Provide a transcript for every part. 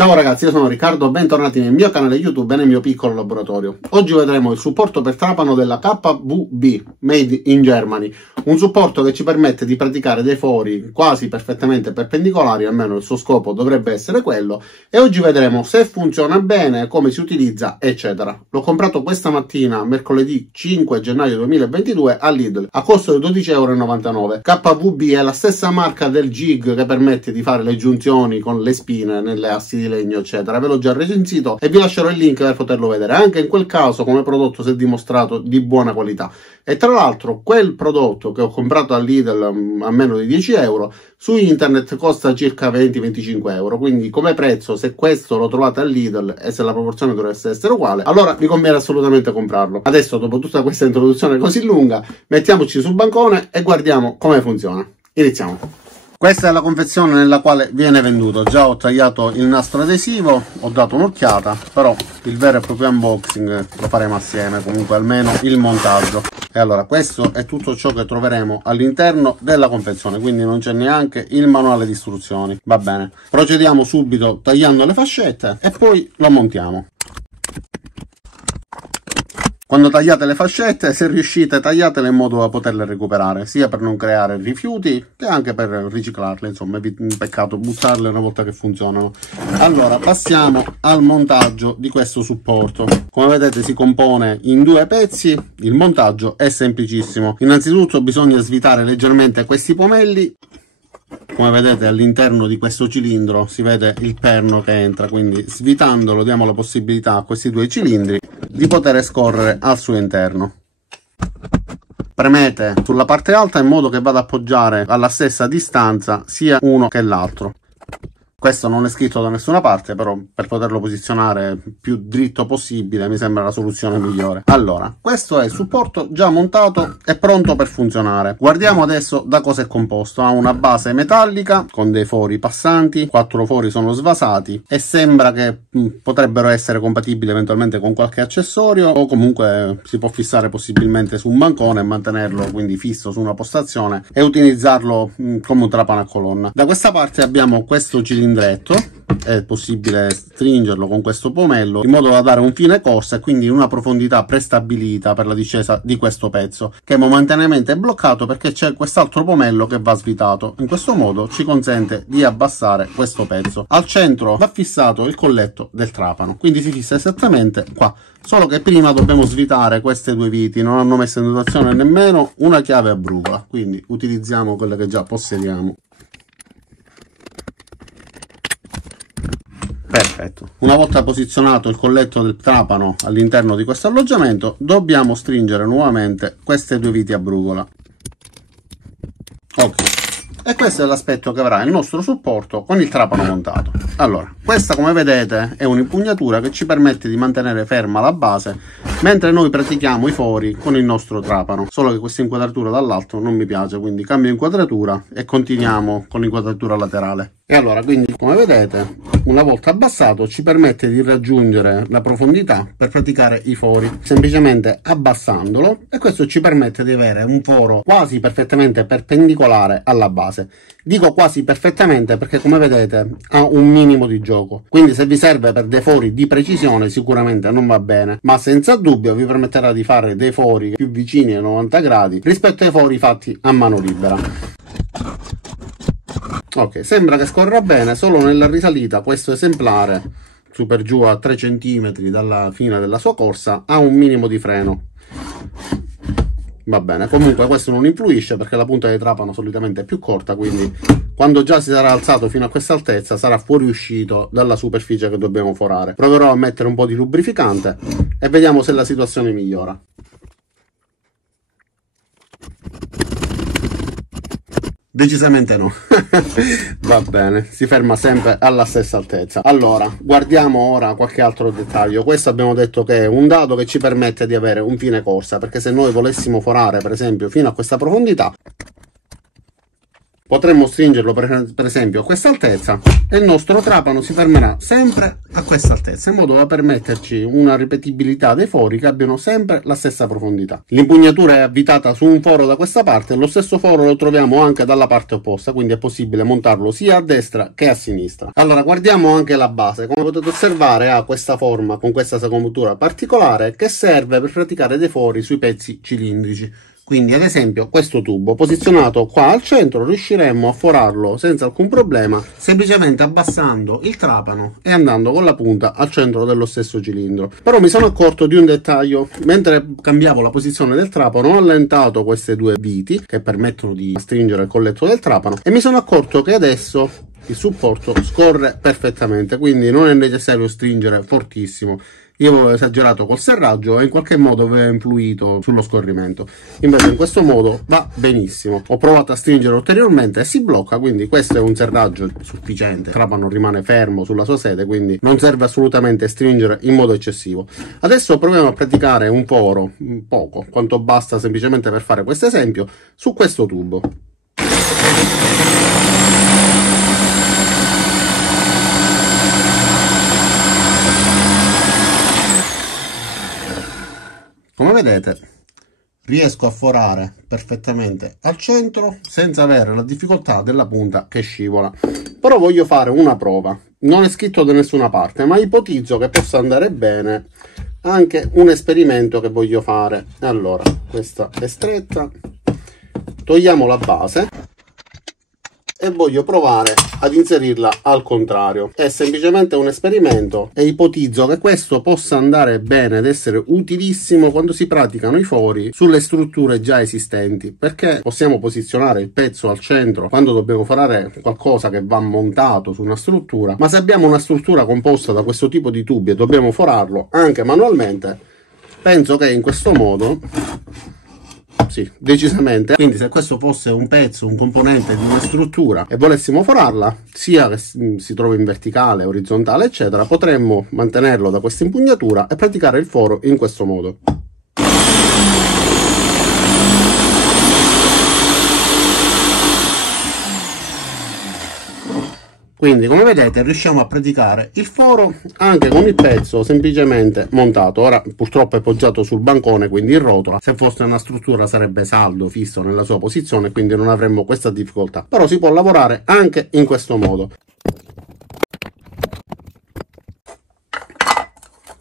Ciao ragazzi, io sono Riccardo, bentornati nel mio canale YouTube e nel mio piccolo laboratorio. Oggi vedremo il supporto per trapano della KVB, made in Germany, un supporto che ci permette di praticare dei fori quasi perfettamente perpendicolari, almeno il suo scopo dovrebbe essere quello, e oggi vedremo se funziona bene, come si utilizza, eccetera. L'ho comprato questa mattina, mercoledì 5 gennaio 2022, a Lidl, a costo di 12,99 €. KVB è la stessa marca del jig che permette di fare le giunzioni con le spine nelle assi di legno eccetera. Ve l'ho già recensito e vi lascerò il link per poterlo vedere. Anche in quel caso come prodotto si è dimostrato di buona qualità, e tra l'altro quel prodotto che ho comprato a Lidl a meno di 10 € su internet costa circa 20-25 €, quindi come prezzo, se questo lo trovate a Lidl e se la proporzione dovesse essere uguale, allora vi conviene assolutamente comprarlo. Adesso, dopo tutta questa introduzione così lunga, mettiamoci sul bancone e guardiamo come funziona. Iniziamo. Questa è la confezione nella quale viene venduto. Già ho tagliato il nastro adesivo, ho dato un'occhiata, però il vero e proprio unboxing lo faremo assieme, comunque almeno il montaggio. E allora, questo è tutto ciò che troveremo all'interno della confezione, quindi non c'è neanche il manuale di istruzioni. Va bene, procediamo subito tagliando le fascette e poi lo montiamo. Quando tagliate le fascette, se riuscite, tagliatele in modo da poterle recuperare, sia per non creare rifiuti che anche per riciclarle, insomma è un peccato buttarle una volta che funzionano. Allora, passiamo al montaggio di questo supporto. Come vedete si compone in due pezzi, il montaggio è semplicissimo. Innanzitutto bisogna svitare leggermente questi pomelli. Come vedete all'interno di questo cilindro si vede il perno che entra, quindi svitandolo diamo la possibilità a questi due cilindri di poter scorrere al suo interno. Premete sulla parte alta in modo che vada ad appoggiare alla stessa distanza sia uno che l'altro. Questo non è scritto da nessuna parte, però per poterlo posizionare più dritto possibile mi sembra la soluzione migliore. Allora, questo è il supporto già montato e pronto per funzionare. Guardiamo adesso da cosa è composto. Ha una base metallica con dei fori passanti, 4 fori sono svasati e sembra che potrebbero essere compatibili eventualmente con qualche accessorio, o comunque si può fissare possibilmente su un bancone e mantenerlo quindi fisso su una postazione e utilizzarlo come un trapano a colonna. Da questa parte abbiamo questo cilindro. È possibile stringerlo con questo pomello in modo da dare un fine corsa e quindi una profondità prestabilita per la discesa di questo pezzo, che momentaneamente è bloccato perché c'è quest'altro pomello che va svitato. In questo modo ci consente di abbassare questo pezzo. Al centro va fissato il colletto del trapano, quindi si fissa esattamente qua, solo che prima dobbiamo svitare queste due viti. Non hanno messo in dotazione nemmeno una chiave a brugola, quindi utilizziamo quelle che già possediamo. Perfetto. Una volta posizionato il colletto del trapano all'interno di questo alloggiamento, dobbiamo stringere nuovamente queste due viti a brugola. Ok. E questo è l'aspetto che avrà il nostro supporto con il trapano montato. Allora, questa come vedete è un'impugnatura che ci permette di mantenere ferma la base mentre noi pratichiamo i fori con il nostro trapano. Solo che questa inquadratura dall'alto non mi piace, quindi cambio inquadratura e continuiamo con l'inquadratura laterale. E allora, quindi come vedete, una volta abbassato ci permette di raggiungere la profondità per praticare i fori semplicemente abbassandolo, e questo ci permette di avere un foro quasi perfettamente perpendicolare alla base. Dico quasi perfettamente perché come vedete ha un minimo di gioco, quindi se vi serve per dei fori di precisione sicuramente non va bene, ma senza dubbio vi permetterà di fare dei fori più vicini ai 90 gradi rispetto ai fori fatti a mano libera. Ok, sembra che scorra bene, solo nella risalita questo esemplare, su per giù a 3 cm dalla fine della sua corsa, ha un minimo di freno. Va bene, comunque questo non influisce perché la punta di trapano solitamente è più corta, quindi quando già si sarà alzato fino a questa altezza sarà fuoriuscito dalla superficie che dobbiamo forare. Proverò a mettere un po' di lubrificante e vediamo se la situazione migliora. Decisamente no. Va bene, si ferma sempre alla stessa altezza. Allora, guardiamo ora qualche altro dettaglio. Questo abbiamo detto che è un dado che ci permette di avere un fine corsa, perché se noi volessimo forare per esempio fino a questa profondità Potremmo stringerlo per esempio a questa altezza e il nostro trapano si fermerà sempre a questa altezza, in modo da permetterci una ripetibilità dei fori che abbiano sempre la stessa profondità. L'impugnatura è avvitata su un foro da questa parte, lo stesso foro lo troviamo anche dalla parte opposta, quindi è possibile montarlo sia a destra che a sinistra. Allora guardiamo anche la base. Come potete osservare ha questa forma con questa scomutura particolare che serve per praticare dei fori sui pezzi cilindrici. Quindi ad esempio questo tubo posizionato qua al centro riusciremmo a forarlo senza alcun problema, semplicemente abbassando il trapano e andando con la punta al centro dello stesso cilindro. Però mi sono accorto di un dettaglio: mentre cambiavo la posizione del trapano ho allentato queste due viti che permettono di stringere il colletto del trapano e mi sono accorto che adesso il supporto scorre perfettamente, quindi non è necessario stringere fortissimo. Io avevo esagerato col serraggio e in qualche modo aveva influito sullo scorrimento, invece in questo modo va benissimo. Ho provato a stringere ulteriormente e si blocca, quindi questo è un serraggio sufficiente. Il trapano rimane fermo sulla sua sede, quindi non serve assolutamente stringere in modo eccessivo. Adesso proviamo a praticare un foro, poco, quanto basta semplicemente per fare questo esempio, su questo tubo. Come vedete riesco a forare perfettamente al centro senza avere la difficoltà della punta che scivola. Però voglio fare una prova, non è scritto da nessuna parte, ma ipotizzo che possa andare bene anche un esperimento che voglio fare. Allora, questa è stretta, togliamo la base e voglio provare ad inserirla al contrario. È semplicemente un esperimento e ipotizzo che questo possa andare bene ed essere utilissimo quando si praticano i fori sulle strutture già esistenti, perché possiamo posizionare il pezzo al centro quando dobbiamo fare qualcosa che va montato su una struttura, ma se abbiamo una struttura composta da questo tipo di tubi e dobbiamo forarlo anche manualmente, penso che in questo modo sì, decisamente. Quindi se questo fosse un pezzo, un componente di una struttura e volessimo forarla, sia che si trovi in verticale, orizzontale eccetera, potremmo mantenerlo da questa impugnatura e praticare il foro in questo modo. Quindi come vedete riusciamo a praticare il foro anche con il pezzo semplicemente montato. Ora purtroppo è poggiato sul bancone, quindi in rotola. Se fosse una struttura sarebbe saldo, fisso nella sua posizione, quindi non avremmo questa difficoltà. Però si può lavorare anche in questo modo.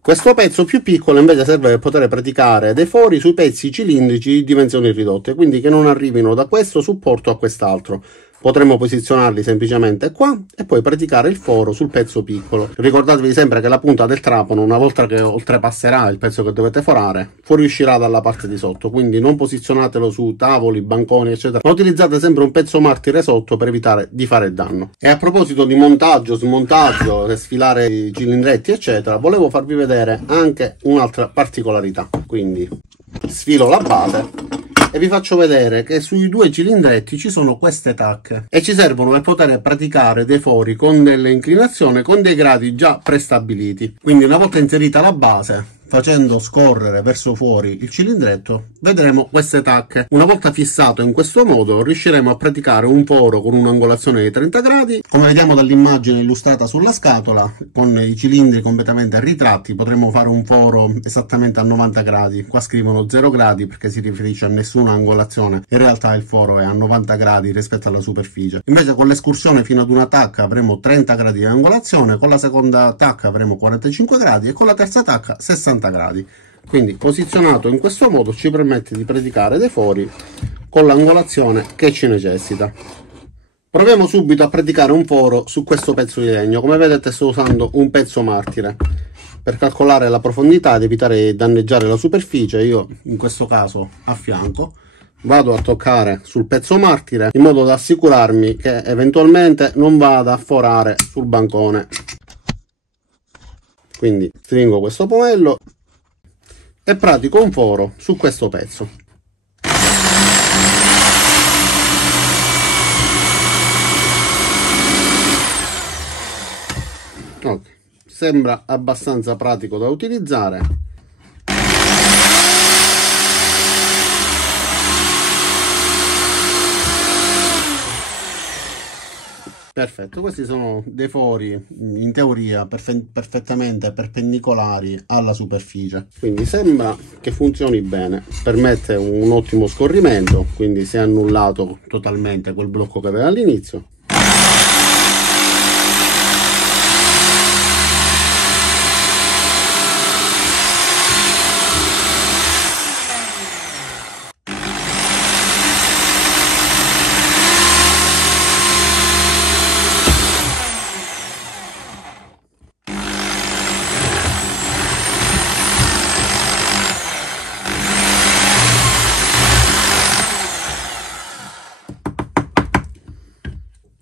Questo pezzo più piccolo invece serve per poter praticare dei fori sui pezzi cilindrici di dimensioni ridotte, quindi che non arrivino da questo supporto a quest'altro. Potremmo posizionarli semplicemente qua e poi praticare il foro sul pezzo piccolo. Ricordatevi sempre che la punta del trapano, una volta che oltrepasserà il pezzo che dovete forare, fuoriuscirà dalla parte di sotto, quindi non posizionatelo su tavoli, banconi eccetera, ma utilizzate sempre un pezzo martire sotto per evitare di fare danno. E a proposito di montaggio, smontaggio, sfilare i cilindretti eccetera, volevo farvi vedere anche un'altra particolarità. Quindi sfilo la base e vi faccio vedere che sui due cilindretti ci sono queste tacche e ci servono per poter praticare dei fori con delle inclinazioni, con dei gradi già prestabiliti. Quindi una volta inserita la base, facendo scorrere verso fuori il cilindretto, vedremo queste tacche. Una volta fissato in questo modo riusciremo a praticare un foro con un'angolazione di 30 gradi. Come vediamo dall'immagine illustrata sulla scatola, con i cilindri completamente ritratti potremo fare un foro esattamente a 90 gradi. Qua scrivono 0 gradi perché si riferisce a nessuna angolazione, in realtà il foro è a 90 gradi rispetto alla superficie. Invece con l'escursione fino ad una tacca avremo 30 gradi di angolazione, con la seconda tacca avremo 45 gradi e con la terza tacca 60 gradi. Quindi posizionato in questo modo ci permette di praticare dei fori con l'angolazione che ci necessita. Proviamo subito a praticare un foro su questo pezzo di legno. Come vedete sto usando un pezzo martire per calcolare la profondità ed evitare di danneggiare la superficie. Io in questo caso a fianco vado a toccare sul pezzo martire in modo da assicurarmi che eventualmente non vada a forare sul bancone. Quindi stringo questo pomello e pratico un foro su questo pezzo. Ok, sembra abbastanza pratico da utilizzare. Perfetto, questi sono dei fori in teoria perfettamente perpendicolari alla superficie, quindi sembra che funzioni bene, permette un ottimo scorrimento, quindi si è annullato totalmente quel blocco che aveva all'inizio.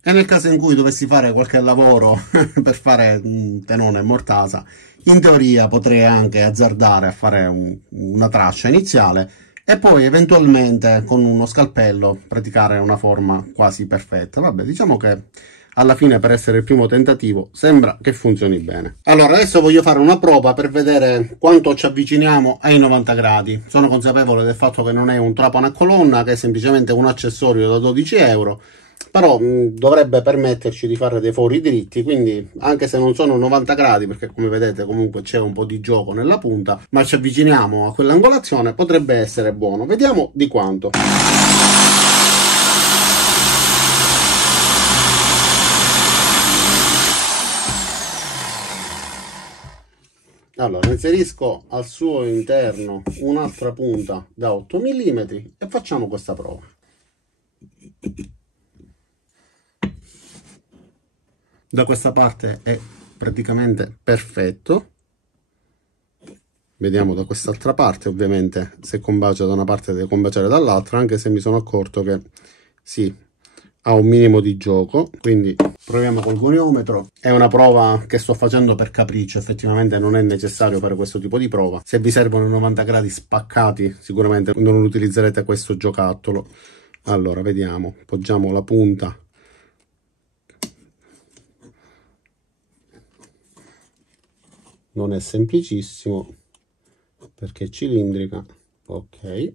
E nel caso in cui dovessi fare qualche lavoro per fare un tenone mortasa, in teoria potrei anche azzardare a fare una traccia iniziale e poi eventualmente con uno scalpello praticare una forma quasi perfetta. Vabbè, diciamo che alla fine, per essere il primo tentativo, sembra che funzioni bene. Allora, adesso voglio fare una prova per vedere quanto ci avviciniamo ai 90 gradi. Sono consapevole del fatto che non è un trapano a colonna, che è semplicemente un accessorio da 12 euro, però dovrebbe permetterci di fare dei fori dritti, quindi anche se non sono 90 gradi, perché come vedete comunque c'è un po' di gioco nella punta, ma ci avviciniamo a quell'angolazione, potrebbe essere buono. Vediamo di quanto. Allora, inserisco al suo interno un'altra punta da 8 mm e facciamo questa prova. Da questa parte è praticamente perfetto. Vediamo da quest'altra parte, ovviamente se combacia da una parte deve combaciare dall'altra, anche se mi sono accorto che sì, ha un minimo di gioco. Quindi proviamo col goniometro. È una prova che sto facendo per capriccio, effettivamente non è necessario fare questo tipo di prova. Se vi servono 90 gradi spaccati, sicuramente non utilizzerete questo giocattolo. Allora, vediamo, poggiamo la punta. Non è semplicissimo perché è cilindrica. Ok,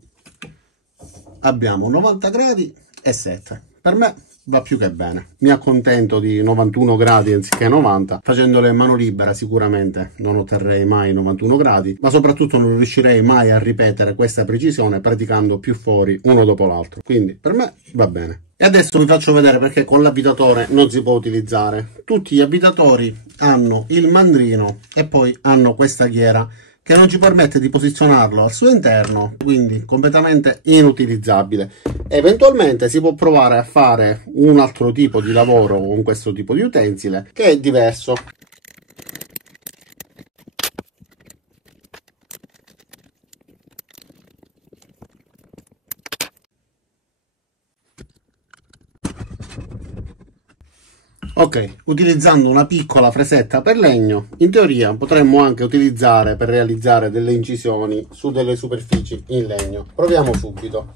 abbiamo 90 gradi e 7. Per me va più che bene, mi accontento di 91 gradi anziché 90. Facendole in mano libera sicuramente non otterrei mai 91 gradi, ma soprattutto non riuscirei mai a ripetere questa precisione praticando più fori uno dopo l'altro, quindi per me va bene. E adesso vi faccio vedere perché con l'avvitatore non si può utilizzare. Tutti gli avvitatori hanno il mandrino e poi hanno questa ghiera che non ci permette di posizionarlo al suo interno, quindi completamente inutilizzabile. Eventualmente si può provare a fare un altro tipo di lavoro con questo tipo di utensile che è diverso. Ok, utilizzando una piccola fresetta per legno, in teoria potremmo anche utilizzare per realizzare delle incisioni su delle superfici in legno. Proviamo subito.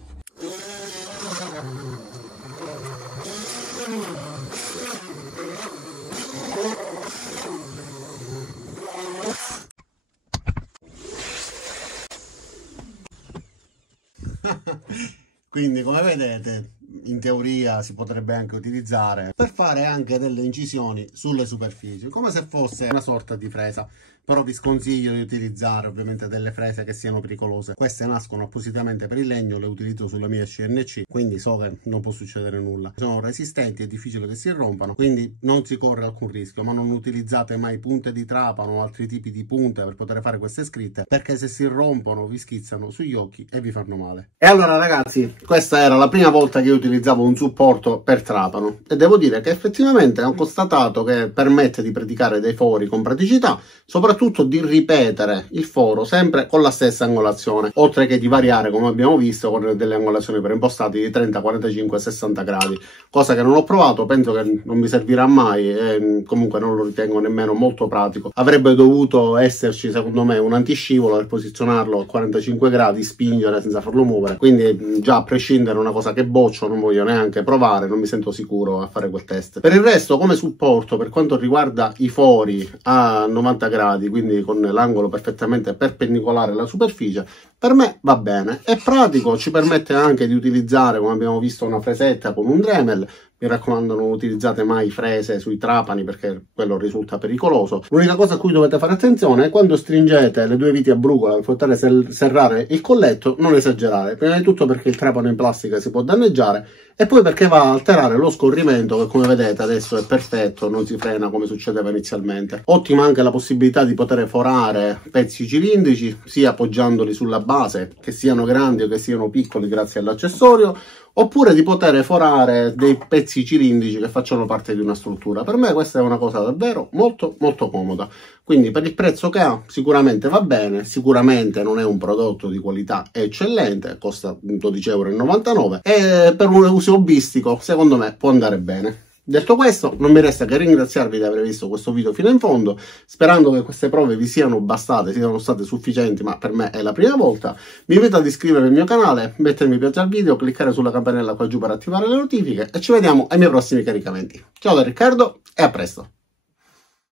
Quindi, come vedete, in teoria si potrebbe anche utilizzare per fare anche delle incisioni sulle superfici, come se fosse una sorta di fresa. Però vi sconsiglio di utilizzare ovviamente delle frese che siano pericolose. Queste nascono appositamente per il legno, le utilizzo sulla mia CNC, quindi so che non può succedere nulla. Sono resistenti, è difficile che si rompano, quindi non si corre alcun rischio. Ma non utilizzate mai punte di trapano o altri tipi di punte per poter fare queste scritte, perché se si rompono vi schizzano sugli occhi e vi fanno male. E allora ragazzi, questa era la prima volta che io utilizzavo un supporto per trapano e devo dire che effettivamente ho constatato che permette di praticare dei fori con praticità, soprattutto di ripetere il foro sempre con la stessa angolazione, oltre che di variare, come abbiamo visto, con delle angolazioni preimpostati di 30, 45, 60 gradi, cosa che non ho provato, penso che non mi servirà mai e comunque non lo ritengo nemmeno molto pratico. Avrebbe dovuto esserci, secondo me, un antiscivolo per posizionarlo a 45 gradi, spingere senza farlo muovere, quindi già a prescindere una cosa che boccio, non voglio neanche provare, non mi sento sicuro a fare quel test. Per il resto, come supporto per quanto riguarda i fori a 90 gradi, quindi con l'angolo perfettamente perpendicolare alla superficie, per me va bene, è pratico, ci permette anche di utilizzare, come abbiamo visto, una fresetta con un Dremel, Mi raccomando, non utilizzate mai frese sui trapani perché quello risulta pericoloso. L'unica cosa a cui dovete fare attenzione è quando stringete le due viti a brugola per poter serrare il colletto, non esagerare. Prima di tutto perché il trapano in plastica si può danneggiare e poi perché va a alterare lo scorrimento che, come vedete, adesso è perfetto, non si frena come succedeva inizialmente. Ottima anche la possibilità di poter forare pezzi cilindrici sia appoggiandoli sulla base, che siano grandi o che siano piccoli grazie all'accessorio, oppure di poter forare dei pezzi cilindrici che facciano parte di una struttura. Per me questa è una cosa davvero molto comoda, quindi per il prezzo che ha sicuramente va bene, sicuramente non è un prodotto di qualità eccellente, costa 12,99 € e per un uso hobbistico secondo me può andare bene. Detto questo, non mi resta che ringraziarvi di aver visto questo video fino in fondo, sperando che queste prove vi siano bastate, siano state sufficienti, ma per me è la prima volta. Vi invito ad iscrivervi al mio canale, mettere mi piace al video, cliccare sulla campanella qua giù per attivare le notifiche e ci vediamo ai miei prossimi caricamenti. Ciao da Riccardo e a presto!